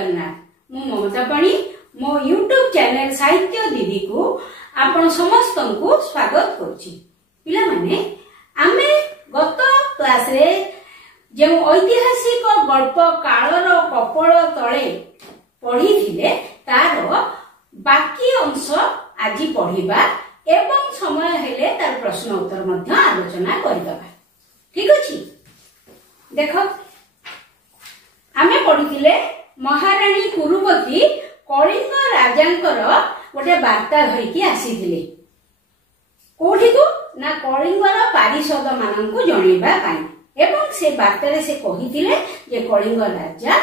जगन्नाथ मु ममता पाणी मो यूट्यूब चैनल साहित्य दीदी को आपण समस्त को स्वागत करुछि। पिला माने आमे गत क्लास रे जे ऐतिहासिक गल्प कालर कपल तले पढ़ी थिले तार बाकी अंश आज पढ़िबा एवं समय हेले तार प्रश्न उत्तर मध्य आलोचना करदबा। ठीक अछि। देखो आमे पढ़िथिले महारानी कुरुवती कलिंग राजांकर गोटे वार्ता धरिकी आसीथिले कोठी को ना कलिंगर पारिषद माननकु जणैबा पाई एवं से वार्ता से कहिथिले जे कलिंग राजा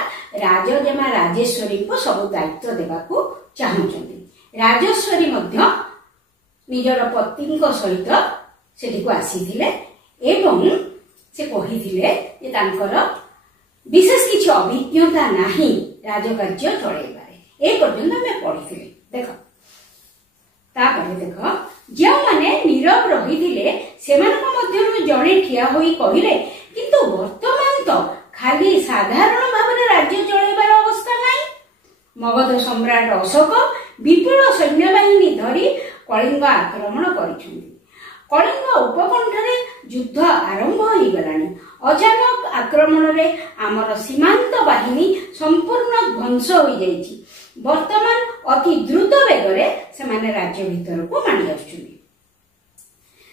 राजजेमा राजेश्वरी को सब दायित्व देबाकू चाहुचंती। राजेश्वरी मध्य निजर पतिଙ୍କ सहित सेठी को आसीथिले एवं से कहिथिले जे तांकर विशेष किछि अभिज्ञता नाही राजकार्य चलैबारे ए पर्यंत में पढ़िथिले। देखो तापर देखो जे माने नीरव रहिथिले सेमानक मध्यरु जणे ठिया होई कहिले किंतु वर्तमान तो खाली साधारण भाबरे राज्य चलैबार अवस्था नाही। मगध सम्राट अशोक विपुल सैन्य बाहिनी धरी कलिंग आक्रमण करिछन्ति। कलिंग उपकंठरे युद्ध आरंभ होई गलानी। अचानक आक्रमण रे आमर सीमांत बाहिनी संपूर्ण ध्वंस होई जाईछि। वर्तमान अति द्रुत वेगरे से माने राज्य भीतर को मानी आछुनी।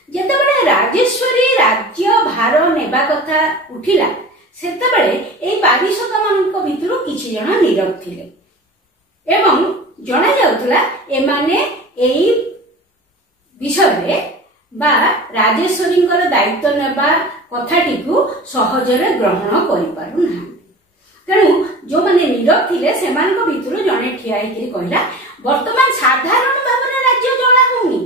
जेतेबेले राजेश्वरी राज्य भार नेबा कथा उठिला सेतेबेले एई पारिषद मानक भितरु किछि जण नीरव थिले एवं जणा जाउतला एमाने एई विषय रे बा राजेश्वरींकर दायित्व नेबा कथाटी को सहजरे ग्रहण करि पारु ना। तेणु जो माने नीरव थिले सेमानक भितरु जणे ठिया हेकि कहला वर्तमान साधारण भाबरे राज्य चला होनी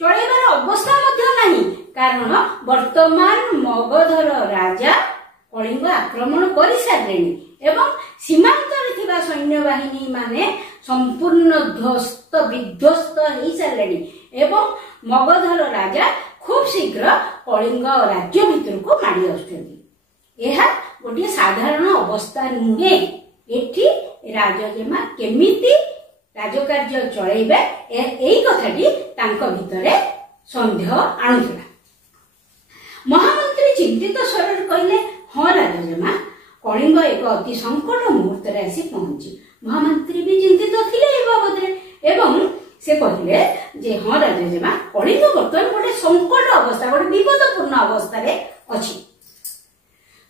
चलैबार अवस्था मध्य नाही कारण वर्तमान मगधर राजा कलिंग आक्रमण करि सारेनी एवं सीमांतरे थिबा सैन्य बाहिनी माने संपूर्ण ध्वस्त विध्वस्त हेई सारेनी एवं मगधर राजा खूब शीघ्र कलिंग राज्य भीतर को माड़ी आछुछन्ति। एहा गोटे साधारण अवस्था नुहे। एठी राजजेमा केमिति राजकार्य चलैबे एई कथाटी तांको भितरे संदेह आणुथला। महामंत्री चिंतित स्वर कहले हां राजजेमा कलिंग एक अति संकट मुहूर्त रे आसी पहुंची। महामंत्री भी चिंतित थिले ए बाबदरे एवं से कहले जे हां राजजेमा कलिंग वर्तमान गोटे संकट अवस्था गोटे विपदपूर्ण अवस्था रे अछि।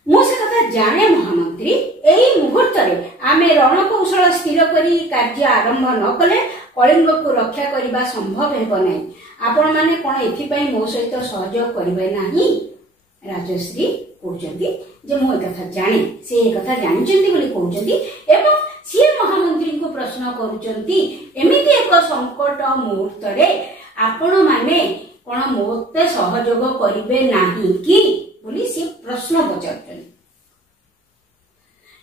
मु से कथा जाने महामंत्री एई मुहूर्त रे आमे रणकौशल स्थिर करी कार्य आरंभ न कले कलिंग को रक्षा करिबा संभव हेबो नै। आपण माने कोन एथि पई मो सहित सहयोग करिवे नाही। राजश्री कहउचंती जे मो कथा जाने से ए कथा जानिचंती बोली कहउचंती एवं सी महामंत्री को प्रश्न करूचंती एमिति एक संकट मुहूर्त रे आपण माने कोन मोते सहयोग करिवे नाही कि बोली सी प्रश्न पचारचंती।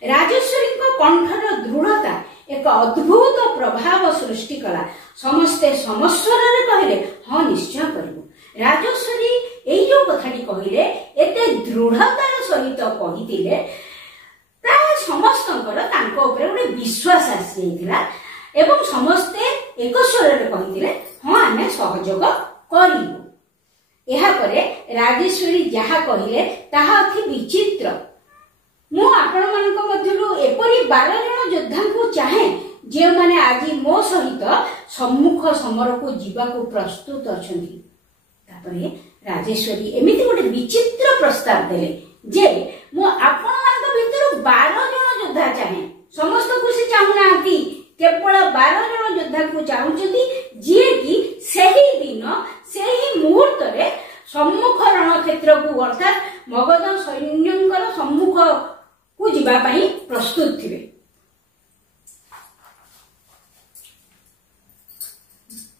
राजेश्वरी को कंठर दृढ़ता एक अद्भुत प्रभाव सृष्टि कला। समस्ते समस्वर रे कहले हां निश्चय करबो। राजेश्वरी एई जो कथाटी कहले एते दृढ़तार सहित कहितिले प्राय समस्तंकर तांको ऊपर गोटे विश्वास आसी जाइतिला एवं समस्ते एक स्वर रे कहितिले हां आमे सहयोग करिबो। एहा परे राजेश्वरी जहा कहिले ताहा अति विचित्र। मु आपण मानक मध्यरु एपरि 12 जण योद्धा को चाहे जे माने आजि मो सहित सम्मुख समर को जीवा को प्रस्तुत अछंती। तापरे राजेश्वरी एमिति गोटे विचित्र प्रस्ताव देले जे मु आपण मानक भितरु 12 जण योद्धा चाहे समस्त खुशी चाहुनांती केवल 12 जण योद्धा को चाहुचंती जे कि सही दिन सही मुहूर्त रे सम्मुख रण क्षेत्र को अर्थात मगध सैन्यंकर सम्मुख को जीवा पई प्रस्तुत थिबे।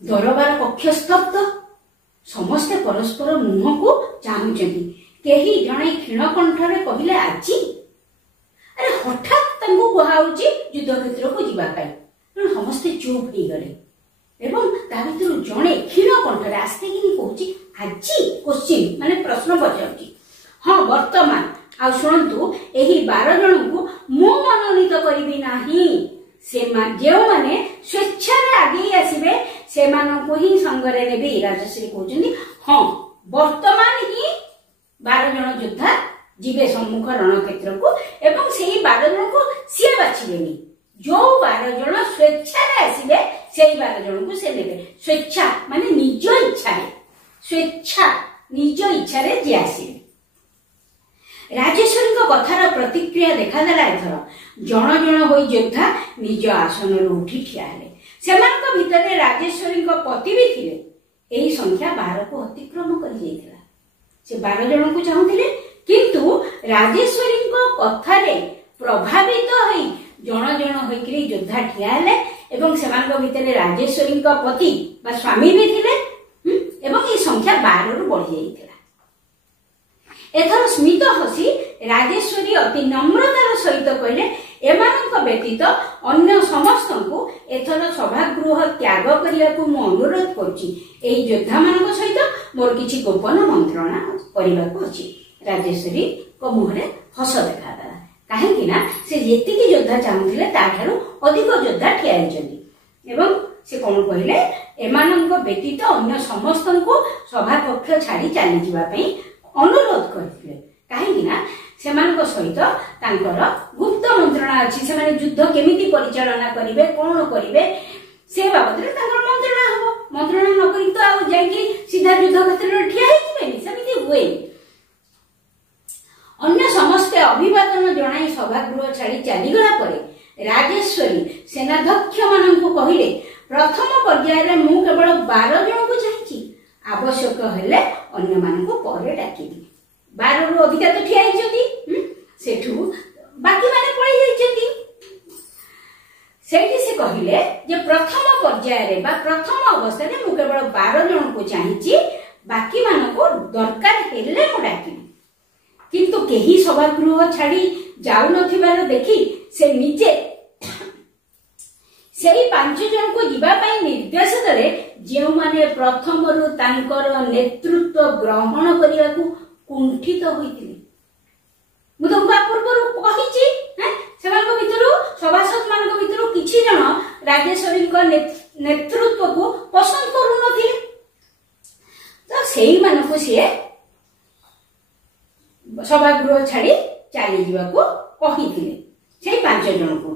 दरबार कक्ष स्तब्ध समस्त परस्पर मुह को चाहुचंती। केही जणे क्षीण कंठरे कहिले आजी अरे हठात तंगु कहाउची युद्ध क्षेत्र को जीवा पई समस्ते चुप हो गले एवं ता भितर जणे क्षीण कंठरे आस्ते कि कहूची आजी क्वेश्चन माने प्रश्न पचाउची हां वर्तमान ଆଉ ଶୁଣନ୍ତୁ, ଏହି 12 ଜଣଙ୍କୁ ମୁଁ ମନୋନୀତ କରିବି ନାହିଁ। ଯେଉଁମାନେ ସ୍ୱେଚ୍ଛାରେ ଆଗେଇ ଆସିବେ ସେମାନଙ୍କୁ ହିଁ ସଙ୍ଗରେ ନେବି। ରାଜଶ୍ରୀ କହୁଛନ୍ତି ହଁ, ବର୍ତ୍ତମାନ ହିଁ 12 ଜଣ ଯୋଦ୍ଧା ଯିବେ ସମ୍ମୁଖ ରଣକ୍ଷେତ୍ରକୁ ଏବଂ ସେଇ 12 ଜଣଙ୍କୁ ସିଏ ବାଛିବେନି। ଯୋଉ 12 ଜଣ ସ୍ୱେଚ୍ଛାରେ ଆସିବେ ସେଇ 12 ଜଣଙ୍କୁ ସେ ନେବେ। ସ୍ୱେଚ୍ଛା ମାନେ ନିଜ ଇଚ୍ଛାରେ, ସ୍ୱେଚ୍ଛା ନିଜ ଇଚ୍ଛାରେ ଯିଏ ଆସିବେ। ରାଜେଶ୍ୱରୀଙ୍କ କଥାର ପ୍ରତିକ୍ରିୟା ଦେଖାଦେଲା ଏଥର। ଜଣ ଜଣ ହୋଇ ଯୋଦ୍ଧା ନିଜ ଆସନରୁ ଉଠି ଠିଆ ହେଲେ। ସେମାନଙ୍କ ଭିତରେ ରାଜେଶ୍ୱରୀଙ୍କ ପତି ବି ଥିଲେ। ଏହି ସଂଖ୍ୟା 12କୁ ଅତିକ୍ରମ କରିଯାଇଥିଲା। ସେ 12 ଜଣଙ୍କୁ ଚାହୁଁଥିଲେ, କିନ୍ତୁ ରାଜେଶ୍ୱରୀଙ୍କ କଥାରେ ପ୍ରଭାବିତ ହୋଇ ଜଣ ଜଣ ହୋଇକରି ଯୋଦ୍ଧା ଠିଆ ହେଲେ ଏବଂ ସେମାନଙ୍କ ଭିତରେ ରାଜେଶ୍ୱରୀଙ୍କ ପତି ବା ସ୍ୱାମୀ ବି ଥିଲେ ଏବଂ ଏହି ସଂଖ୍ୟା 12ରୁ ବଢି ଯାଇଥିଲା। ଏଥର ସ୍ମିତ ହସି ରାଜେଶ୍ୱରୀ ଅତି ନମ୍ରତାର ସହିତ କହିଲେ, ଏମାନଙ୍କ ବ୍ୟତୀତ ଅନ୍ୟ ସମସ୍ତଙ୍କୁ ଏଥର ସଭାଗୃହ ତ୍ୟାଗ କରିବାକୁ ମୁଁ ଅନୁରୋଧ କରୁଛି। ଏହି ଯୋଦ୍ଧାମାନଙ୍କ ସହିତ ମୋର କିଛି ଗୋପନ ମନ୍ତ୍ରଣା କରିବାକୁ ଅଛି। ରାଜେଶ୍ୱରୀଙ୍କ ମୁହଁରେ ହସ ଦେଖାଦେଲା, କାହିଁକି ନା ସେ ଯେତିକି ଯୋଦ୍ଧା ଚାହୁଁଥିଲେ ତାଠାରୁ ଅଧିକ ଯୋଦ୍ଧା ଠିଆ ହେଇଛନ୍ତି ଏବଂ ସେ କଣ କହିଲେ, ଏମାନଙ୍କ ବ୍ୟତୀତ ଅନ୍ୟ ସମସ୍ତଙ୍କୁ ସଭାକକ୍ଷ ଛାଡି ଚାଲିଯିବା ପାଇଁ ଅନୁରୋଧ କରିଥିଲେ। କାହିଁକି ନା ସେମାନଙ୍କ ସହିତ ତାଙ୍କର ଗୁପ୍ତ ମନ୍ତ୍ରଣା ଅଛି। ସେମାନେ ଯୁଦ୍ଧ କେମିତି ପରିଚାଳନା କରିବେ, କଣ କରିବେ, ସେ ବାବଦରେ ତାଙ୍କର ମନ୍ତ୍ରଣା ହବ। ମନ୍ତ୍ରଣା ନ କରି ତ ଆଉ ଯାଇକି ସିଧା ଯୁଦ୍ଧ କ୍ଷେତ୍ରରେ ଠିଆ ହେଇଯିବେନି, ସେମିତି ହୁଏନି। ଅନ୍ୟ ସମସ୍ତେ ଅଭିବାଦନ ଜଣାଇ ସଭାଗୃହ ଛାଡି ଚାଲିଗଲା ପରେ ରାଜେଶ୍ୱରୀ ସେନାଧ୍ୟକ୍ଷ ମାନଙ୍କୁ କହିଲେ, ପ୍ରଥମ ପର୍ଯ୍ୟାୟରେ ମୁଁ କେବଳ 12 ଜଣଙ୍କୁ ଚାହିଁଛି। ଆବଶ୍ୟକ ହେଲେ ଅନ୍ୟମାନଙ୍କୁ ପରେ ଡାକିବି। 12ରୁ ଅଧିକା ତ ଠିଆ ହେଇଛନ୍ତି, ସେଠୁ ବାକି ମାନେ ପଳେଇ ଯାଇଛନ୍ତି। ସେଇଠି ସେ କହିଲେ ଯେ ପ୍ରଥମ ପର୍ଯ୍ୟାୟରେ ବା ପ୍ରଥମ ଅବସ୍ଥାରେ ମୁଁ କେବଳ 12 ଜଣଙ୍କୁ ଚାହିଁଛି, ବାକି ମାନଙ୍କୁ ଦରକାର ହେଲେ ମୁଁ ଡାକିବି। କିନ୍ତୁ କେହି ସଭାଗୃହ ଛାଡି ଯାଉନଥିବାର ଦେଖି ସେ ନିଜେ ସେଇ 5 ଜଣଙ୍କୁ ଯିବା ପାଇଁ ନିର୍ଦ୍ଦେଶ ଦେଲେ, ଯେଉଁମାନେ ପ୍ରଥମରୁ ତାଙ୍କର ନେତୃତ୍ୱ ଗ୍ରହଣ କରିବାକୁ କୁଣ୍ଠିତ ହୋଇଥିଲେ। ମୁଁ ତମକୁ ପୂର୍ବରୁ କହିଛି, ସେମାନଙ୍କ ଭିତରୁ ସଭାସଦ ମାନଙ୍କ ଭିତରୁ କିଛି ଜଣ ରାଜେଶ୍ୱରୀଙ୍କ ନେତୃତ୍ୱକୁ ପସନ୍ଦ କରୁନଥିଲେ। ତ ସେଇମାନଙ୍କୁ ସିଏ ସଭାଗୃହ ଛାଡି ଚାଲିଯିବାକୁ କହିଥିଲେ, ସେଇ 5 ଜଣଙ୍କୁ,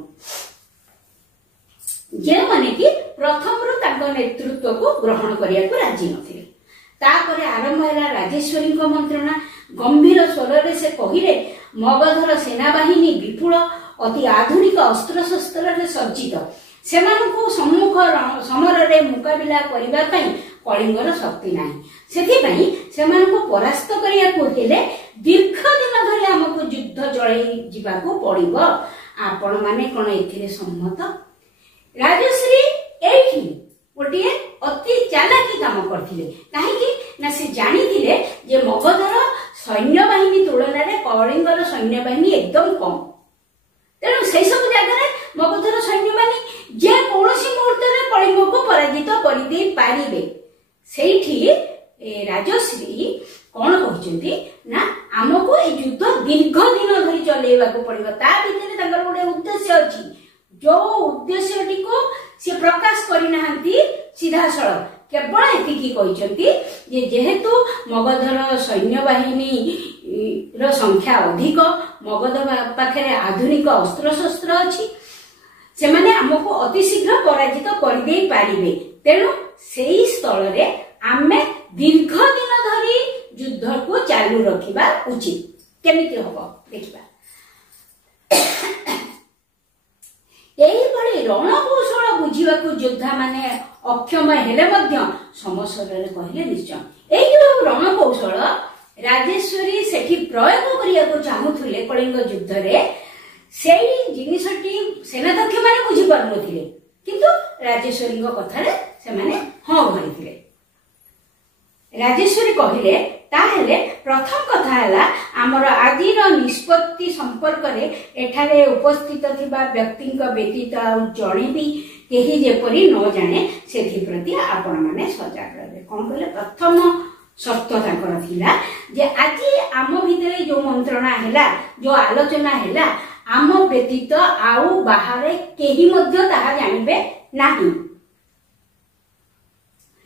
ଯେଉଁମାନେ କି ପ୍ରଥମରୁ ତାଙ୍କ ନେତୃତ୍ୱକୁ ଗ୍ରହଣ କରିବାକୁ ରାଜି ନଥିଲେ। ତାପରେ ଆରମ୍ଭ ହେଲା ରାଜେଶ୍ୱରୀଙ୍କ ମନ୍ତ୍ରଣା। ଗମ୍ଭୀର ସ୍ୱରରେ ସେ କହିଲେ, ମଗଧର ସେନାବାହିନୀ ବିପୁଳ, ଅତି ଆଧୁନିକ ଅସ୍ତ୍ରଶସ୍ତ୍ରରେ ସଜ୍ଜିତ। ସେମାନଙ୍କୁ ସମ୍ମୁଖ ସମରରେ ମୁକାବିଲା କରିବା ପାଇଁ କଳିଙ୍ଗର ଶକ୍ତି ନାହିଁ। ସେଥିପାଇଁ ସେମାନଙ୍କୁ ପରାସ୍ତ କରିବାକୁ ହେଲେ ଦୀର୍ଘ ଦିନ ଧରି ଆମକୁ ଯୁଦ୍ଧ ଚଳେଇ ଯିବାକୁ ପଡିବ। ଆପଣ ମାନେ କଣ ଏଥିରେ ସମ୍ମତ? ରାଜଶ୍ରୀ ଏଇଠି ଗୋଟିଏ ଅତି ଚାଲାକି କାମ କରିଥିଲେ। କାହିଁକି ନା ସେ ଜାଣିଥିଲେ ଯେ ମଗଧର ସୈନ୍ୟବାହିନୀ ତୁଳନାରେ କଳିଙ୍ଗର ସୈନ୍ୟବାହିନୀ ଏକଦମ କମ୍। ତେଣୁ ସେଇ ସବୁ ଜାଗାରେ ମଗଧର ସୈନ୍ୟବାହିନୀ ଯେ କୌଣସି ମୁହୂର୍ତ୍ତରେ କଳିଙ୍ଗକୁ ପରାଜିତ କରିଦେଇ ପାରିବେ। ସେଇଠି ରାଜଶ୍ରୀ କଣ କହିଛନ୍ତି ନା, ଆମକୁ ଏଇ ଯୁଦ୍ଧ ଦୀର୍ଘ ଦିନ ଧରି ଚଲେଇବାକୁ ପଡିବ। ତା ଭିତରେ ତାଙ୍କର ଗୋଟେ ଉଦ୍ଦେଶ୍ୟ ଅଛି, ଯୋଉ ଉଦ୍ଦେଶ୍ୟଟିକୁ ସେ ପ୍ରକାଶ କରିନାହାନ୍ତି ସିଧାସଳଖ, କେବଳ ଏତିକି କହିଛନ୍ତି ଯେ ଯେହେତୁ ମଗଧର ସୈନ୍ୟବାହିନୀର ସଂଖ୍ୟା ଅଧିକ, ମଗଧ ପାଖରେ ଆଧୁନିକ ଅସ୍ତ୍ରଶସ୍ତ୍ର ଅଛି, ସେମାନେ ଆମକୁ ଅତି ଶୀଘ୍ର ପରାଜିତ କରିଦେଇ ପାରିବେ। ତେଣୁ ସେଇ ସ୍ଥଳରେ ଆମେ ଦୀର୍ଘ ଦିନ ଧରି ଯୁଦ୍ଧକୁ ଚାଲୁ ରଖିବା ଉଚିତ। କେମିତି ହବ ଦେଖିବା। ଏଇଭଳି ରଣକୌଶଳ ବୁଝିବାକୁ ଯୋଦ୍ଧା ମାନେ ଅକ୍ଷମ ହେଲେ ମଧ୍ୟ ସମସ୍ୱରରେ କହିଲେ ନିଶ୍ଚୟ। ଏଇ ଯୋଉ ରଣକୌଶଳ ରାଜେଶ୍ୱରୀ ସେଠି ପ୍ରୟୋଗ କରିବାକୁ ଚାହୁଁଥିଲେ କଳିଙ୍ଗ ଯୁଦ୍ଧରେ, ସେଇ ଜିନିଷଟି ସେନାଧ୍ୟକ୍ଷ ମାନେ ବୁଝିପାରୁନଥିଲେ, କିନ୍ତୁ ରାଜେଶ୍ୱରୀଙ୍କ କଥାରେ ସେମାନେ ହଁ ଭରିଥିଲେ। ରାଜେଶ୍ୱରୀ କହିଲେ, ତାହେଲେ ପ୍ରଥମ କଥା ହେଲା, ଆମର ଆଜିର ନିଷ୍ପତ୍ତି ସମ୍ପର୍କରେ ଏଠାରେ ଉପସ୍ଥିତ ଥିବା ବ୍ୟକ୍ତିଙ୍କ ବ୍ୟତୀତ ଆଉ ଜଣେ ବି କେହି ଯେପରି ନ ଜାଣେ ସେଥିପ୍ରତି ଆପଣ ମାନେ ସଜାଗ ରହିବେ। କଣ କହିଲେ, ପ୍ରଥମ ସର୍ତ୍ତ ତାଙ୍କର ଥିଲା ଯେ ଆଜି ଆମ ଭିତରେ ଯୋଉ ମନ୍ତ୍ରଣା ହେଲା, ଯୋଉ ଆଲୋଚନା ହେଲା, ଆମ ବ୍ୟତୀତ ଆଉ ବାହାରେ କେହି ମଧ୍ୟ ତାହା ଜାଣିବେ ନାହିଁ।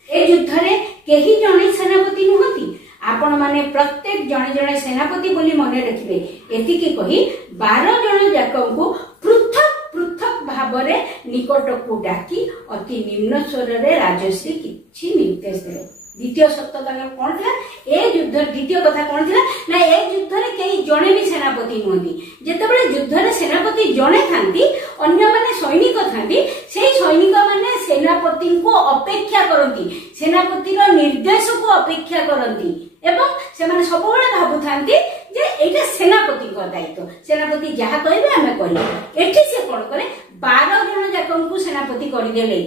ଏ ଯୁଦ୍ଧରେ କେହି ଜଣେ ସେନାପତି ନୁହନ୍ତି, ଆପଣ ମାନେ ପ୍ରତ୍ୟେକ ଜଣେ ଜଣେ ସେନାପତି ବୋଲି ମନେ ରଖିବେ। ଏତିକି କହି 12 ଜଣ ଯାକଙ୍କୁ ପୃଥକ ପୃଥକ ଭାବରେ ନିକଟକୁ ଡାକି ଅତି ନିମ୍ନ ସ୍ୱରରେ ରାଜଶ୍ରୀ କିଛି ନିର୍ଦ୍ଦେଶ ଦେଲେ। ଦ୍ୱିତୀୟ ସତ୍ୟ ତାଙ୍କର କଣ ଥିଲା? ଏ ଯୁଦ୍ଧ ଦ୍ୱିତୀୟ କଥା କଣ ଥିଲା ନା, ଏ ଯୁଦ୍ଧରେ କେହି ଜଣେ ବି ସେନାପତି ନୁହନ୍ତି। ଯେତେବେଳେ ଯୁଦ୍ଧରେ ସେନାପତି ଜଣେ ଥାନ୍ତି, ଅନ୍ୟମାନେ ସୈନିକ ଥାନ୍ତି, ସେଇ ସୈନିକ ମାନେ ସେନାପତିଙ୍କୁ ଅପେକ୍ଷା କରନ୍ତି, ସେନାପତିର ନିର୍ଦ୍ଦେଶକୁ ଅପେକ୍ଷା କରନ୍ତି ଏବଂ ସେମାନେ ସବୁବେଳେ ଭାବୁଥାନ୍ତି ଯେ ଏଇଟା ସେନାପତିଙ୍କ ଦାୟିତ୍ୱ, ସେନାପତି ଯାହା କହିବେ ଆମେ କରିବୁ। ଏଠି ସେ କଣ କଲେ? 12 ଜଣ ଯାକଙ୍କୁ ସେନାପତି କରିଦେଲେ,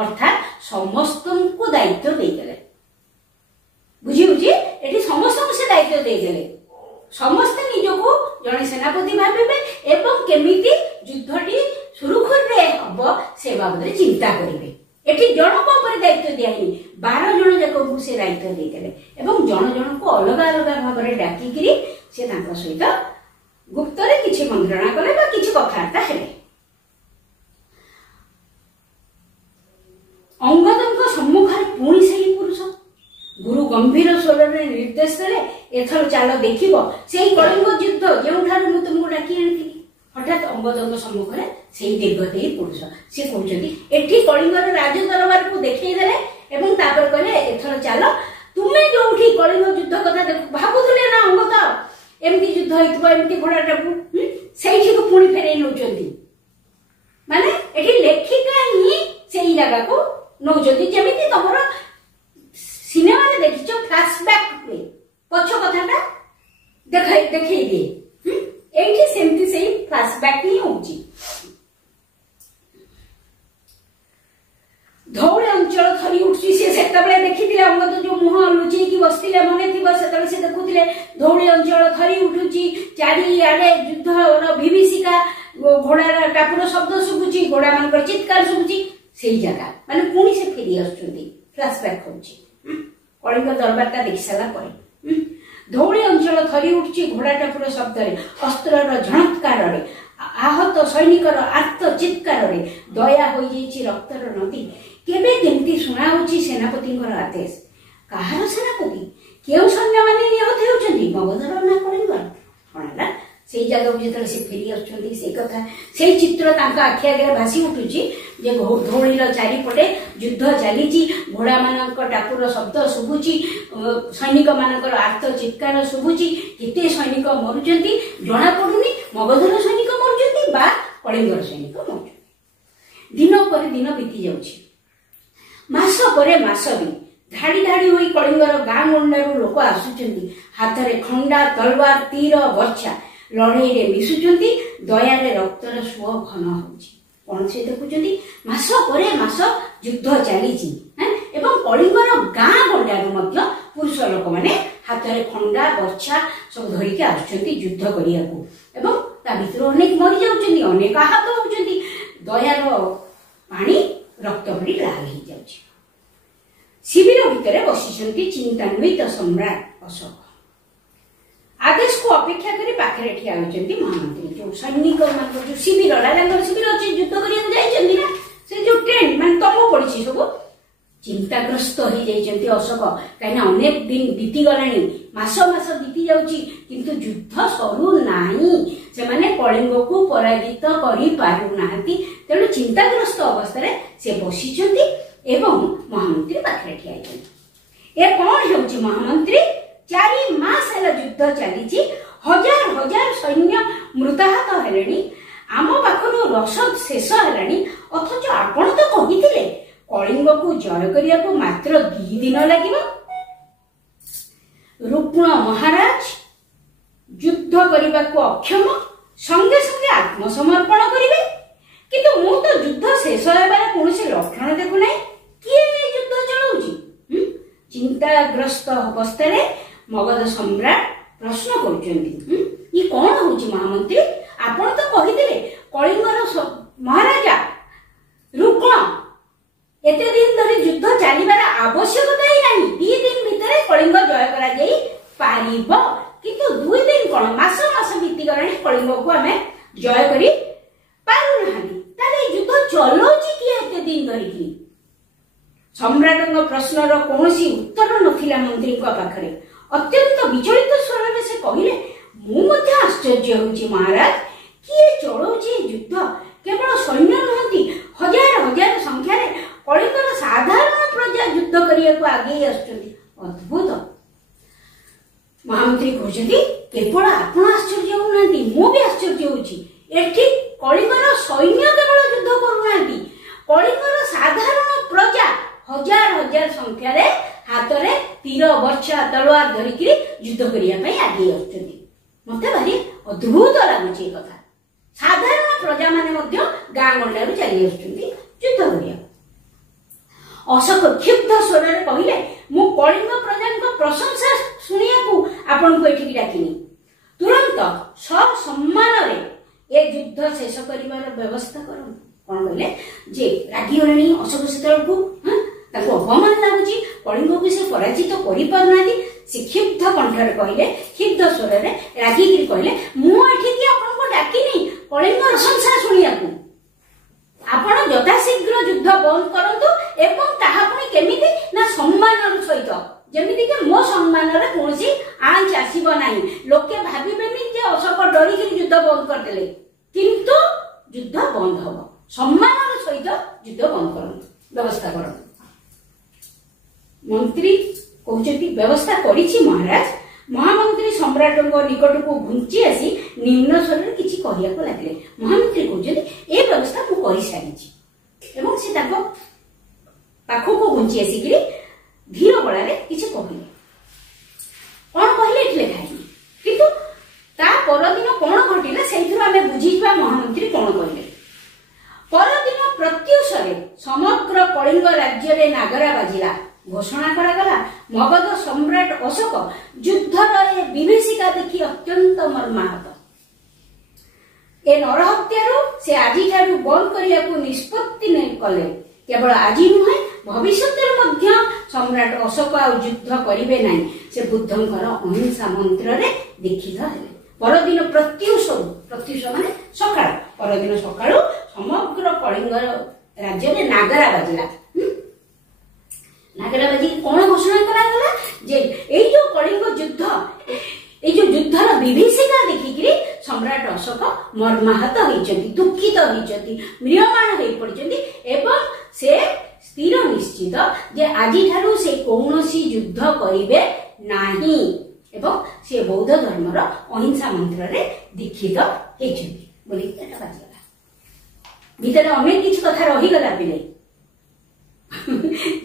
ଅର୍ଥାତ୍ ସମସ୍ତଙ୍କୁ ଦାୟିତ୍ୱ ଦେଇଦେଲେ। ବୁଝି ଏଠି ସମସ୍ତଙ୍କୁ ସେ ଦାୟିତ୍ୱ ଦେଇଦେଲେ। ସମସ୍ତେ ନିଜକୁ ଜଣେ ସେନାପତି ଭାବିବେ ଏବଂ କେମିତି ଯୁଦ୍ଧଟି ସୁରୁଖୁରୁରେ ହବ ସେ ବାବଦରେ ଚିନ୍ତା କରିବେ। ଏଠି ଜଣଙ୍କ ଉପରେ ଦାୟିତ୍ୱ ଦିଆହେଇନି, 12 ଜଣ ଯାକଙ୍କୁ ସେ ଦାୟିତ୍ୱ ଦେଇଦେଲେ ଏବଂ ଜଣ ଜଣଙ୍କୁ ଅଲଗା ଅଲଗା ଭାବରେ ଡାକିକିରି ସେ ତାଙ୍କ ସହିତ ଗୁପ୍ତରେ କିଛି ମନ୍ତ୍ରଣା କଲେ ବା କିଛି କଥାବାର୍ତ୍ତା ହେଲେ। ଅଙ୍ଗଦଙ୍କ ସମ୍ମୁଖରେ ପୁଣି ସେହି ପୁରୁଷ। ଗୁରୁ ଗମ୍ଭୀର ସ୍ୱରରେ ନିର୍ଦ୍ଦେଶ ଦେଲେ, ଏଥର ଚାଲ ଦେଖିବ ସେଇ କଳିଙ୍ଗ ଯୁଦ୍ଧ ଯେଉଁଠାରୁ ମୁଁ ତୁମକୁ ଡାକି ଆଣିଥିଲି। ହଠାତ୍ ଅଙ୍ଗଦଙ୍କ ସମ୍ମୁଖରେ ସେଇ ଦୀର୍ଘଦେହୀ ପୁରୁଷ, ସେ କହୁଛନ୍ତି ଏଠି କଳିଙ୍ଗର ରାଜ ଦରବାରକୁ ଦେଖେଇ ଦେଲେ ଏବଂ ତାପରେ କହିଲେ, ଏଥର ଚାଲ ତୁମେ ଯୋଉଠି କଳିଙ୍ଗ ଯୁଦ୍ଧ କଥା ଭାବୁଥିଲେ ନା ଅଙ୍ଗଦ ଏମିତି ଯୁଦ୍ଧ ହେଇଥିବ, ଏମିତି ଘୋଡାଟାକୁ ସେଇଠିକୁ ପୁଣି ଫେରେଇ ନଉଛନ୍ତି। ମାନେ ଏଠି ଲେଖିକା ହିଁ ସେଇ ଜାଗାକୁ ନଉଛନ୍ତି, ଯେମିତି ତମର ସିନେମାରେ ଦେଖିଛ ଫ୍ଲାଶବ୍ୟାକ୍ ହୁଏ, ପଛ କଥାଟା ଦେଖେଇ ଦିଏ, ଏଇଠି ସେମିତି ସେଇ ଫ୍ଲାଶବ୍ୟାକ୍ ହିଁ ହଉଛି। ଧଉଳି ଅଞ୍ଚଳ ଥରି ଉଠୁଛି। ସେ ସେତେବେଳେ ଦେଖିଥିଲେ ଅଙ୍ଗଦ ଯୋଉ ମୁହଁ ଲୁଚେଇକି ବସିଥିଲେ, ମନେ ଥିବ ସେତେବେଳେ ସେ ଦେଖୁଥିଲେ ଧଉଳି ଅଞ୍ଚଳ ଥରି ଉଠୁଛି, ଚାରିଆଡେ ଯୁଦ୍ଧର ବିଭୀଷିକା, ଘୋଡାର ଟାପୁର ଶବ୍ଦ ଶୁଭୁଛି, ଘୋଡା ମାନଙ୍କର ଚିତ୍କାର ଶୁଭୁଛି। ସେଇ ଜାଗା ମାନେ ପୁଣି ସେ ଫେରି ଆସୁଛନ୍ତି, ଫ୍ଲାଶବ୍ୟାକ୍ ହଉଛି କଳିଙ୍ଗ ଦରବାରଟା ଦେଖି ସାରିଲା ପରେ। ଧଉଳି ଅଞ୍ଚଳ ଥରି ଉଠୁଛି ଘୋଡା ଟାପୁର ଶବ୍ଦରେ, ଅସ୍ତ୍ରର ଝଣତ୍କାରରେ, ଆହତ ସୈନିକର ଆର୍ତ୍ତ ଚିତ୍କାରରେ ଦୟା ହୋଇଯାଇଛି ରକ୍ତର ନଦୀ। କେବେ କେମିତି ଶୁଣାଉଛି ସେନାପତିଙ୍କର ଆଦେଶ। କାହାର ସେନାପତି? କେଉଁ ସୈନ୍ୟମାନେ ନିହତ ହେଉଛନ୍ତି? ମଗଧର ନା କଳିଙ୍ଗର? କଣ ହେଲା? ସେଇ ଜାଗାକୁ ଯେତେବେଳେ ସେ ଫେରି ଆସୁଛନ୍ତି, ସେଇ କଥା ସେଇ ଚିତ୍ର ତାଙ୍କ ଆଖି ଆଗରେ ଭାସି ଉଠୁଛି ଯେ ଧଉଳିର ଚାରିପଟେ ଯୁଦ୍ଧ ଚାଲିଛି, ଘୋଡା ମାନଙ୍କ ଟାପୁର ଶବ୍ଦ ଶୁଭୁଛି, ସୈନିକ ମାନଙ୍କର ଆର୍ତ୍ତ ଚିତ୍କାର ଶୁଭୁଛି, କେତେ ସୈନିକ ମରୁଛନ୍ତି ଜଣା ପଡୁନି, ମଗଧର ସୈନିକ ମରୁଛନ୍ତି ବା କଳିଙ୍ଗର ସୈନିକ ମରୁଛନ୍ତି। ଦିନ ପରେ ଦିନ ବିତି ଯାଉଛି, ମାସ ପରେ ମାସ ବି ଧାଡି ଧାଡି ହୋଇ କଳିଙ୍ଗର ଗାଁ ଗଣ୍ଡାରୁ ଲୋକ ଆସୁଛନ୍ତି, ହାତରେ ଖଣ୍ଡା, ତଲବାର, ତୀର, ବର୍ଚ୍ଛା, ଲଢେଇରେ ମିଶୁଛନ୍ତି, ଦୟାରେ ରକ୍ତର ସୁଅ ଘନ ହଉଛି। କଣ ସେ ଦେଖୁଛନ୍ତି? ମାସ ପରେ ମାସ ଯୁଦ୍ଧ ଚାଲିଛି ଏବଂ କଳିଙ୍ଗର ଗାଁ ଗଣ୍ଡାରୁ ମଧ୍ୟ ପୁରୁଷ ଲୋକମାନେ ହାତରେ ଖଣ୍ଡା, ବର୍ଚ୍ଛା ସବୁ ଧରିକି ଆସୁଛନ୍ତି ଯୁଦ୍ଧ କରିବାକୁ ଏବଂ ତା ଭିତରୁ ଅନେକ ମରିଯାଉଛନ୍ତି, ଅନେକ ଆହତ ହଉଛନ୍ତି, ଦୟାର ପାଣି ରକ୍ତ ଭଳି ଲାଲ ହେଇଯାଉଛି। ଶିବିର ଭିତରେ ବସିଛନ୍ତି ଚିନ୍ତାନ୍ୱିତ ସମ୍ରାଟ ଅଶୋକ। ଆଦେଶକୁ ଅପେକ୍ଷା କରି ପାଖରେ ଠିଆ ହୋଇଛନ୍ତି ମହାମନ୍ତ୍ରୀ। ଯୋଉ ସୈନିକ ମାନଙ୍କ ଯୋଉ ଶିବିର, ରାଜାଙ୍କର ଶିବିର ଅଛି, ଯୁଦ୍ଧ କରିବାକୁ ଯାଇଛନ୍ତି ନା, ସେ ଯୋଉ ଟ୍ରେନ୍ ମାନେ ତମ ପଡିଛି, ସବୁ ଚିନ୍ତାଗ୍ରସ୍ତ ହେଇଯାଇଛନ୍ତି ଅଶୋକ। କାହିଁକିନା ଅନେକ ଦିନ ବିତିଗଲାଣି, ମାସ ମାସ ବିତି ଯାଉଛି, କିନ୍ତୁ ଯୁଦ୍ଧ ସରୁ ନାହିଁ, ସେମାନେ କଳିଙ୍ଗକୁ ପରାଜିତ କରିପାରୁନାହାନ୍ତି। ତେଣୁ ଚିନ୍ତାଗ୍ରସ୍ତ ଅବସ୍ଥାରେ ସେ ବସିଛନ୍ତି ଏବଂ ମହାମନ୍ତ୍ରୀ ପାଖରେ ଠିଆ ହେଇଛନ୍ତି। ଏ କଣ ହେଉଛି ମହାମନ୍ତ୍ରୀ? 4 ମାସ ହେଲା ଯୁଦ୍ଧ ଚାଲିଛି, ହଜାର ହଜାର ସୈନ୍ୟ ମୃତାହତ ହେଲେଣି, ଆମ ପାଖରୁ ରସଦ ଶେଷ ହେଲାଣି, ଅଥଚ ଆପଣ ତ କହିଥିଲେ କଳିଙ୍ଗକୁ ଜୟ କରିବାକୁ ମାତ୍ର 2 ଦିନ ଲାଗିବ। ରୁକ୍ଣ ମହାରାଜ ଯୁଦ୍ଧ କରିବାକୁ ଅକ୍ଷମ, ସଙ୍ଗେ ସଙ୍ଗେ ଆତ୍ମସମର୍ପଣ କରିବେ, କିନ୍ତୁ ମୁଁ ତ ଯୁଦ୍ଧ ଶେଷ ହେବାର କୌଣସି ଲକ୍ଷଣ ଦେଖୁନାହିଁ। କିଏ ଯୁଦ୍ଧ ଚଳାଉଛି? ଚିନ୍ତାଗ୍ରସ୍ତ ଅବସ୍ଥାରେ ମଗଧ ସମ୍ରାଟ ପ୍ରଶ୍ନ କରୁଛନ୍ତି, ଇଏ କଣ ହଉଛି ମହାମନ୍ତ୍ରୀ? ଆପଣ ତ କହିଥିଲେ କଳିଙ୍ଗର ମହାରାଜା ରୁକ୍ଣ ଏତେ ଦିନ ଧରି ଯୁଦ୍ଧ ଚାଲିବାର ଆବଶ୍ୟକତା ହିଁ ନାହିଁ, 2 ଦିନ ଭିତରେ କଳିଙ୍ଗ ଜୟ जय करी पारु नाहांती ताले युद्ध चलौची किए एते दिन धरिकी सम्राटଙ୍କ प्रश्नर कौनसी उत्तर नथिला मंत्री पाखरे अत्यंत विचलित स्वर में से कहले मु मध्य आश्चर्य होची महाराज किए चलौची युद्ध केवल सैन्य नहंती हजार हजार संख्या रे कलिंगर साधारण प्रजा युद्ध करिया को आगे आछथि अद्भुत महामंत्री कहते केवल आपण आश्चर्य होनांती मु भी आश्चर्य होची एठी कलिंगर सैन्य केवल युद्ध करूनांती कलिंगर साधारण प्रजा हजार हजार संख्या रे हाथ रे तीर वर्षा तलवार धरिकी युद्ध करिया पई आगे आछथि मते भारी अद्भुत लागुची कथा साधारण प्रजा माने मध्य गां गंडारू चली आछथि युद्ध करिया अशोक क्षिप्त स्वर रे कहिले मु कलिंग प्रजा प्रशंसा शुणिया को आपन को एठी डाकिनी तुरंत सब सम्मान रे ए युद्ध शेष करिवार व्यवस्था करन कोन कहले जे रागी गलेनी अशोक सेतल को ताको अपमान लागुची कलिंग को से पराजित करि पारनाती से क्षिप्त कंठरे कहले क्षिप्त स्वर रे रागी गिर कहले मु एठी की आपन को डाकिनी कलिंग प्रशंसा शुणिया को आपण यथाशीघ्र युद्ध बंद करंतु एवं ताहा पुनी केमिति ना सम्मान सहित जेमिति के मो सम्मान रे कोनसी आंच आसीबो नाही लोके भाबिबेनी जे अशोक डरी के युद्ध बंद कर देले किंतु युद्ध बंद हबो सम्मान सहित युद्ध बंद करंतु व्यवस्था करंतु मंत्री कहउछति व्यवस्था करिछि महाराज महामंत्री सम्राटଙ୍କ निकटको घुंची आसी निम्न स्वରରେ କିଛି କହିବାକୁ ଲାଗିले महामंत्री कहउछति ए व्यवस्था मु करि सारिछि एवं से ताको पाखको घुंची आसी कि धीर बळारे କିଛି କହିले कोन कहले एठले खाइ किंतु ता परदिन कोन घटिला सेइथुर आमे बुझिबा महामंत्री कोन कहले परदिन प्रत्युषरे समग्र कलिंग राज्य रे नागरा बाजिला घोषणा करा गला मगध सम्राट अशोक युद्धर ए विभीषिका देखि अत्यंत मर्माहत ए नरहत्यारू से आजि ठारू बंद करिया को निष्पत्ति नै कले केवल आजि नुहे भविष्यतर मध्य सम्राट अशोक आ युद्ध करिवे नै से बुद्धंकर अहिंसा मंत्र रे दीक्षित हेले परदिन प्रत्युष माने सकाळ परदिन सकाळ समग्र कलिंग राज्य रे नागरा बाजिला नागराबाजी कौन घोषणा करा गला जे एई जो कलिंग युद्ध एई जो युद्धर विभीषिका देखिकरी सम्राट अशोक मर्माहत होइचंती दुखित होइचंती म्रियमाण होई पड़चंती एवं से स्थिर निश्चित जे आजि ठारू से कोनोसी युद्ध करिवे नाही एवं से बौद्ध धर्मर अहिंसा मंत्र रे दीक्षित हेइचंती बोली एटा बाजिला भीतर अनेक किछ कथा रहि गला पिले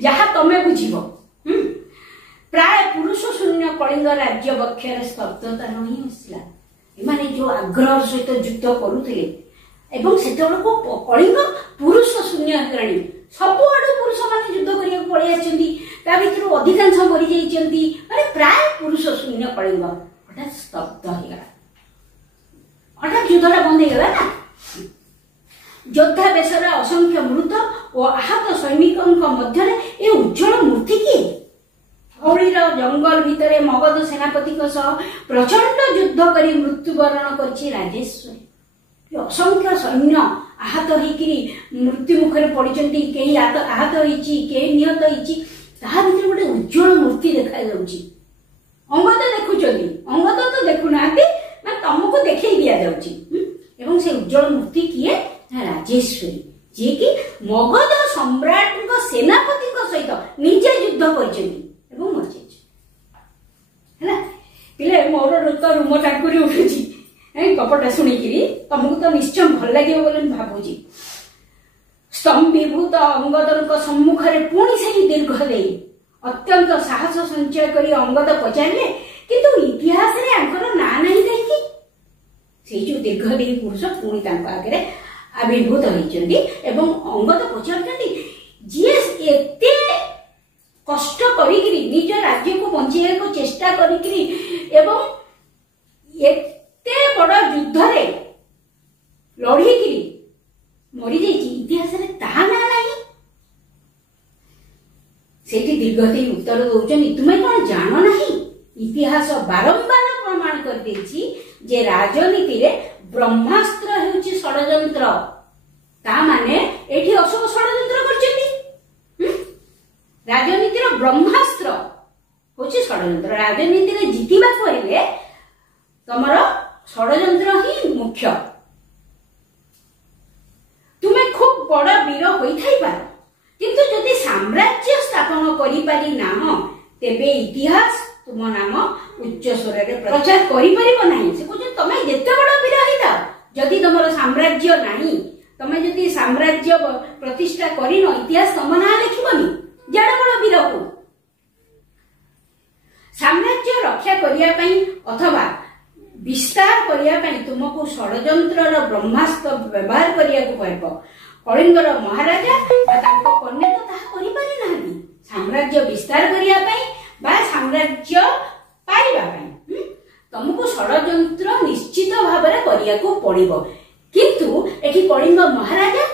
जहा तमे बुझिबो प्राय पुरुष शून्य कलिंग राज्य बक्षर स्तब्धता नहीं आसला एमाने जो आग्रह सहित युद्ध करूथिले एवं सेतबेला को कलिंग पुरुष शून्य हेलाणी सब आडू पुरुष माने युद्ध करिया पळि आछंती ता भितर अधिकांश मरि जाइछंती माने प्राय पुरुष शून्य कलिंग हठात स्तब्ध हो गला हठात युद्धटा बंद हो गला ना योद्धा बेसर असंख्य मृत और आहत सैनिकों मध्य ए उज्जवल मूर्ति की हौलीर जंगल भितर मगध सेनापति प्रचंड युद्ध करी मृत्युवरण करछि राजेश्वरी असंख्य सैन्य आहत होइकिरी मृत्यु मुखरे पड़िचंती केही आहत होइछि केही निहत होइछि ताहा भितर गोटे उज्जवल मूर्ति देखा जाउछि अंगद देखुचंती अंगद तो देखुनांती ना तमको देखै दिया जाउछि एवं से उज्जवल मूर्ति किए राजेश्वरी जे कि मगध सम्राट सेनापति सहित निजे युद्ध करछंती एवं मरछे हैला पिले मोर तो रूम टाकुरी उठुची ए कपटा सुनिकिरी तमको तो निश्चय भल लागियो बोली भाबुची स्तंभीभूत अंगदनक सम्मुखरे पुणी सही दीर्घ देई अत्यंत साहस संचय करी अंगद पचारिले किंतु इतिहास रे आंकर ना नाही देखि सेई जो दीर्घ देई पुरुष पुणी तांको आगे आविर्भूत होइचंती एवं अंगद पचारचंती जे एते कष्ट करिकरी निज राज्य को बंचिया को चेष्टा करिकरी एवं एते बड़ युद्ध रे लढिकरी मरि जाइछि इतिहास रे ताहा ना नाही सेठी दीर्घते उत्तर दउचनी तुमे कोन जानो नाही इतिहास बारंबार प्रमाण कर देछि जे राजनीति रे ब्रह्मास्त्र षड्यंत्र ता माने एठी अशोक षड्यंत्र करछन्ती। राजनीतिर ब्रह्मास्त्र होछि षड्यंत्र। राजनीति रे जितिबा कहले तमरो षड्यंत्र ही मुख्य। तुमे खूब बड़ वीर होई थाई पार किंतु जदि साम्राज्य स्थापन करि पारि नाहो तेबे इतिहास तुम नाम उच्च स्वर रे प्रचार करि परिबो नाही। से कहछ तमे जेते बड़ वीर होइता जदि तमरो साम्राज्य नाही तमे जदि साम्राज्य प्रतिष्ठा करिनो इतिहास तम ना लिखिबनी जड़ बड़ वीर को। साम्राज्य रक्षा करिया पई अथवा विस्तार करिया पई तुमको षड्यंत्रर ब्रह्मास्त्र व्यवहार करिया को पड़िबो। कलिंगर महाराजा बा तांको कन्या तो ताहा करि पारि नाहंती साम्राज्य विस्तार करिया पई बा साम्राज्य पाइबा पई तुमको षड्यंत्र निश्चित भाबरे करिया को पड़िबो। किंतु एठी कलिंग महाराजा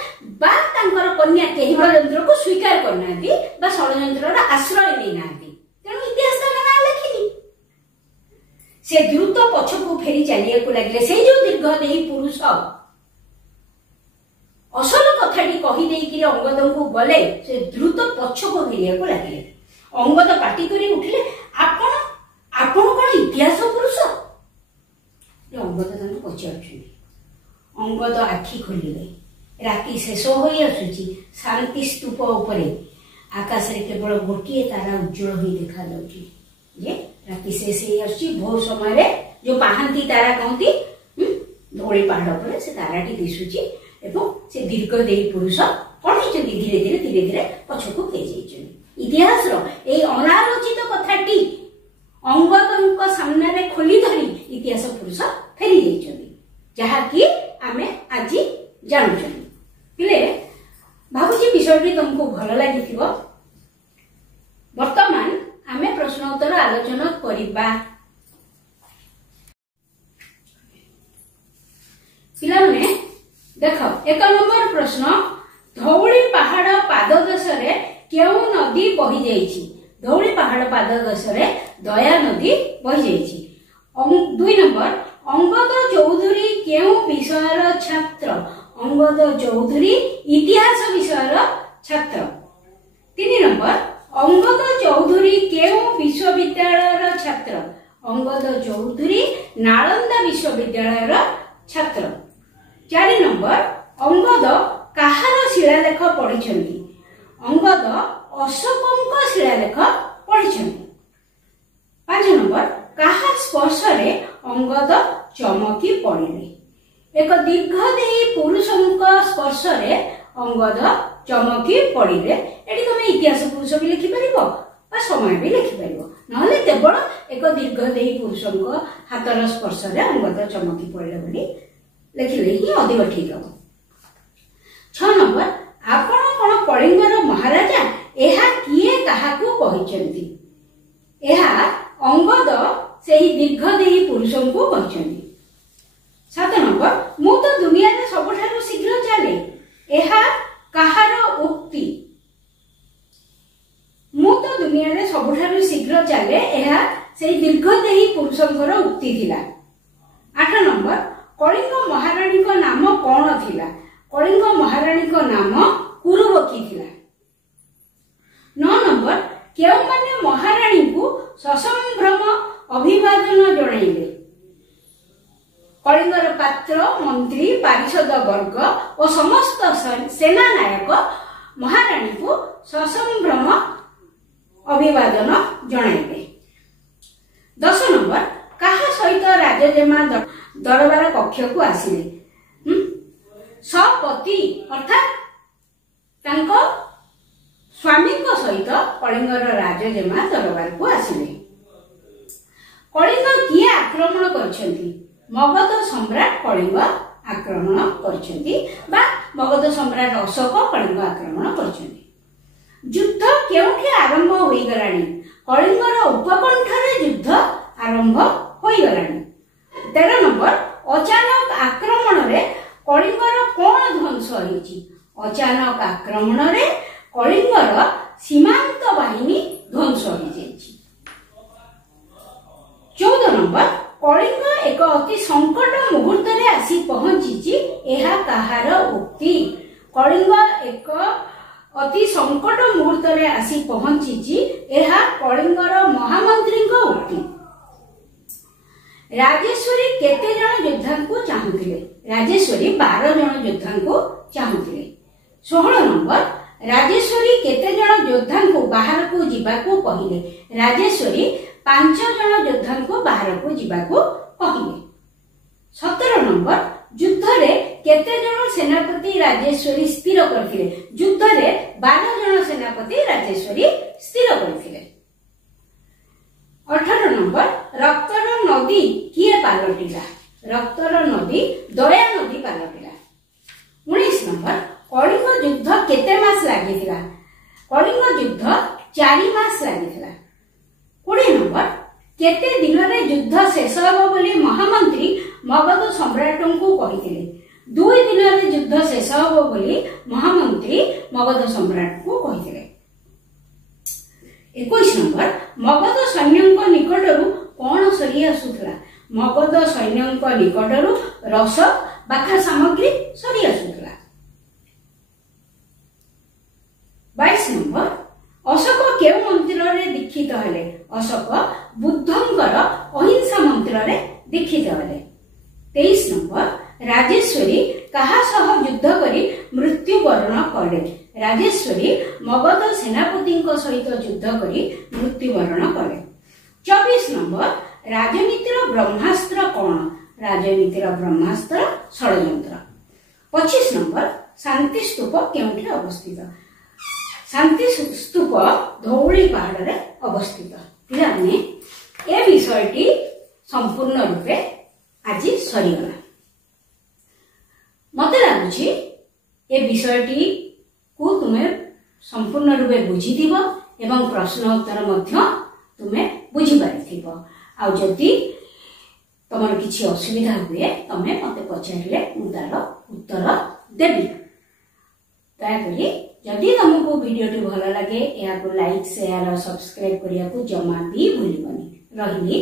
बा तांकर कन्या केही षड्यंत्र को स्वीकार करनांती बा षड्यंत्रर आश्रय नै नांती तेणु इतिहास ना लिखिनी। से द्रुत पछकु फेरी चलिया को लागले। से जो दीर्घदेही पुरुष असल कथाटी कही देकी अंगद को गले से द्रुत पछकु फेरिया को लागले। अंगद पाटी करी उठिले आपण आपण कोन इतिहास पुरुष। अंगद तन पचारछि। अंगद आखि खोलिले। राति शेष होई आसुची। शांति स्तूप उपरे आकाश रे केवल गोटिए तारा उज्जवल होई देखा जाउची। जे राति शेष होई आसुची। भोर समय रे जो पाहांती तारा कहती धौली पहाड़ पर से ताराटी दिशुची एवं से दीर्घदेही पुरुष पढ़ी धीरे धीरे धीरे धीरे पछकु फेई जाइछन। इतिहास रो ए अनालोचित कथाटी अंगदଙ୍କ सामने खोली धरी इतिहास पुरुष फेरी जाइछन जहा कि आमे आज जानछन। पिले भाबुची विषयटी तुमको भल लागिथिबो। वर्तमान आमे प्रश्न उत्तर आलोचना करिबा। पिलाने देखो 1 नंबर प्रश्न धौली पहाड़ पाददेश रे केउ नदी बही जाइछि। धौली पहाड़ पाददेश रे दया नदी बही जाइछि। 2 नंबर अंगद चौधरी केउ विषयर छात्र। अंगद चौधरी इतिहास विषयर छात्र। 3 नंबर अंगद चौधरी केउ विश्वविद्यालयर छात्र। अंगद चौधरी नालंदा विश्वविद्यालयर छात्र। 4 नंबर अंगद काहार शिलालेख पढ़िछन्ती। अंगद अशोकଙ୍କ शिलालेख पढ़िछन्ती। 5 नंबर काहा स्पर्श रे अंगद चमकी पड़िले। एक दीर्घदेही पुरुषଙ୍କ स्पर्श रे अंगद चमकी पड़िले। एटी तुम इतिहास पुरुष भी लिखि परिबो बा समय भी लिखि परिबो नहले केवल एक दीर्घदेही पुरुषଙ୍କ हातर स्पर्श रे अंगद चमकी पड़िले बोली लिखिले ही अधिक ठीक हो। 6 नंबर आपण कोन कलिंगर महाराजा एहा किए काहाकू कहिचंती। एहा अंगद सेही दीर्घदेही पुरुषଙ୍କୁ कहिचंती। 7 नंबर मु तो दुनिया रे सबठारु शीघ्र चले एहा काहार उक्ति। मु तो दुनिया रे सबठारु शीघ्र चले एहा सेही दीर्घदेही पुरुषଙ୍କର उक्ति थिला। 8 नंबर कलिंग महारानी को नाम कौन थिला। कलिंग महारानी को नाम कुरुबकी थिला। 9 नंबर केउ माने महारानी को ससंभ्रम अभिवादन जणाइले। कलिंगर पात्र मंत्री पारिषद वर्ग और समस्त सेना नायक महारानी को ससंभ्रम अभिवादन जणाइले। 10 नंबर काहा सहित राजजेमा दरबार कक्ष को आसिले। सपति अर्थात तांको स्वामी को सहित कलिंगर राजजेमा दरबार को आसिले। कलिंग किए आक्रमण करछंती। मगध सम्राट कलिंग आक्रमण करछंती बा मगध सम्राट अशोक कलिंग आक्रमण करछंती। युद्ध केउठी आरंभ होई गलानी। कलिंगर उपकंठरे युद्ध आरंभ होई गलानी। 13 नंबर अचानक आक्रमण रे कलिंगर कोन ध्वंस होईची। अचानक आक्रमण रे कलिंगर सीमांत बाहिनी ध्वंस होई जाईची। 14 नंबर कलिंग एक अति संकट मुहूर्त रे आसी पहुंचीची ଏହା କାହାର ଉକ୍ତି? କଳିଙ୍ଗ ଏକ ଅତି ସଂକଟ ମୁହୂର୍ତ୍ତରେ ଆସି ପହଞ୍ଚିଛି, ଏହା କଳିଙ୍ଗର ମହାମନ୍ତ୍ରୀଙ୍କ ଉକ୍ତି। ରାଜେଶ୍ୱରୀ କେତେ ଜଣ ଯୋଦ୍ଧାଙ୍କୁ ଚାହୁଁଥିଲେ? ରାଜେଶ୍ୱରୀ 12 ଜଣ ଯୋଦ୍ଧାଙ୍କୁ ଚାହୁଁଥିଲେ। 16 ନମ୍ବର, ରାଜେଶ୍ୱରୀ କେତେ ଜଣ ଯୋଦ୍ଧାଙ୍କୁ ବାହାରକୁ ଯିବାକୁ କହିଲେ? ରାଜେଶ୍ୱରୀ 5 ଜଣ ଯୋଦ୍ଧାଙ୍କୁ ବାହାରକୁ ଯିବାକୁ କହିଲେ। 17 ନମ୍ବର, ଯୁଦ୍ଧରେ କେତେ ଜଣ ସେନାପତି ରାଜେଶ୍ୱରୀ ସ୍ଥିର କରିଥିଲେ? ଯୁଦ୍ଧରେ 12 ଜଣ ସେନାପତି ରାଜେଶ୍ୱରୀ ସ୍ଥିର କରିଥିଲେ। 18 ନମ୍ବର, ରକ୍ତର ନଦୀ କିଏ ପାଲଟିଲା? ରକ୍ତର ନଦୀ ଦୟା ନଦୀ ପାଲଟିଲା। 19 ନମ୍ବର, କଳିଙ୍ଗ ଯୁଦ୍ଧ କେତେ ମାସ ଲାଗିଥିଲା? କଳିଙ୍ଗ ଯୁଦ୍ଧ 4 ମାସ ଲାଗିଥିଲା। 20 ନମ୍ବର, କେତେ ଦିନରେ ଯୁଦ୍ଧ ଶେଷ ହେବ ବୋଲି ମହାମନ୍ତ୍ରୀ ମଗଧ ସମ୍ରାଟଙ୍କୁ କହିଥିଲେ? 2 ଦିନରେ ଯୁଦ୍ଧ ଶେଷ ହେବ ବୋଲି ମହାମନ୍ତ୍ରୀ ମଗଧ ସମ୍ରାଟଙ୍କୁ କହିଥିଲେ। 21 ନମ୍ବର, ମଗଧ ସୈନ୍ୟଙ୍କ ନିକଟରୁ କଣ ସରି ଆସୁଥିଲା? ମଗଧ ସୈନ୍ୟଙ୍କ ନିକଟରୁ ରସ ବାଖା ସାମଗ୍ରୀ ସରି ଆସୁଥିଲା। 22 ନମ୍ବର, ଅଶୋକ କେଉଁ ମନ୍ଦିରରେ ଦୀକ୍ଷିତ ହେଲେ? ଅଶୋକ ବୁଦ୍ଧଙ୍କର ଅହିଂସା ମନ୍ଦିରରେ ଦୀକ୍ଷିତ ହେଲେ। 23 ନମ୍ବର, ରାଜେଶ୍ୱରୀ କାହା ସହ ଯୁଦ୍ଧ କରି ମୃତ୍ୟୁବରଣ କଲେ? ରାଜେଶ୍ୱରୀ ମଗଧ ସେନାପତିଙ୍କ ସହିତ ଯୁଦ୍ଧ କରି ମୃତ୍ୟୁବରଣ କଲେ। 24 ନମ୍ବର, ରାଜନୀତିର ବ୍ରହ୍ମାସ୍ତ୍ର କଣ? ରାଜନୀତିର ବ୍ରହ୍ମାସ୍ତ୍ର ଷଡ଼ଯନ୍ତ୍ର। 25 ନମ୍ବର, ଶାନ୍ତି ସ୍ତୂପ କେଉଁଠି ଅବସ୍ଥିତ? ଶାନ୍ତି ସ୍ତୂପ ଧଉଳି ପାହାଡରେ ଅବସ୍ଥିତ। ପିଲାମାନେ, ଏ ବିଷୟଟି ସମ୍ପୂର୍ଣ୍ଣ ରୂପେ ଆଜି ସରିଗଲା। ମତେ ଲାଗୁଛି ଏ ବିଷୟଟି କୁ ତୁମେ ସମ୍ପୂର୍ଣ୍ଣ ରୂପେ ବୁଝିଥିବ ଏବଂ ପ୍ରଶ୍ନ ଉତ୍ତର ମଧ୍ୟ ତୁମେ ବୁଝିପାରିଥିବ। ଆଉ ଯଦି ତମର କିଛି ଅସୁବିଧା ହୁଏ ତମେ ମତେ ପଚାରିଲେ ମୁଁ ତାର ଉତ୍ତର ଦେବି। ଦୟାକରି ଯଦି ତମକୁ ଭିଡିଓଟି ଭଲ ଲାଗେ ଏହାକୁ ଲାଇକ୍, ସେୟାର, ସବସ୍କ୍ରାଇବ କରିବାକୁ ଜମା ବି ଭୁଲିବନି। ରହିଲି।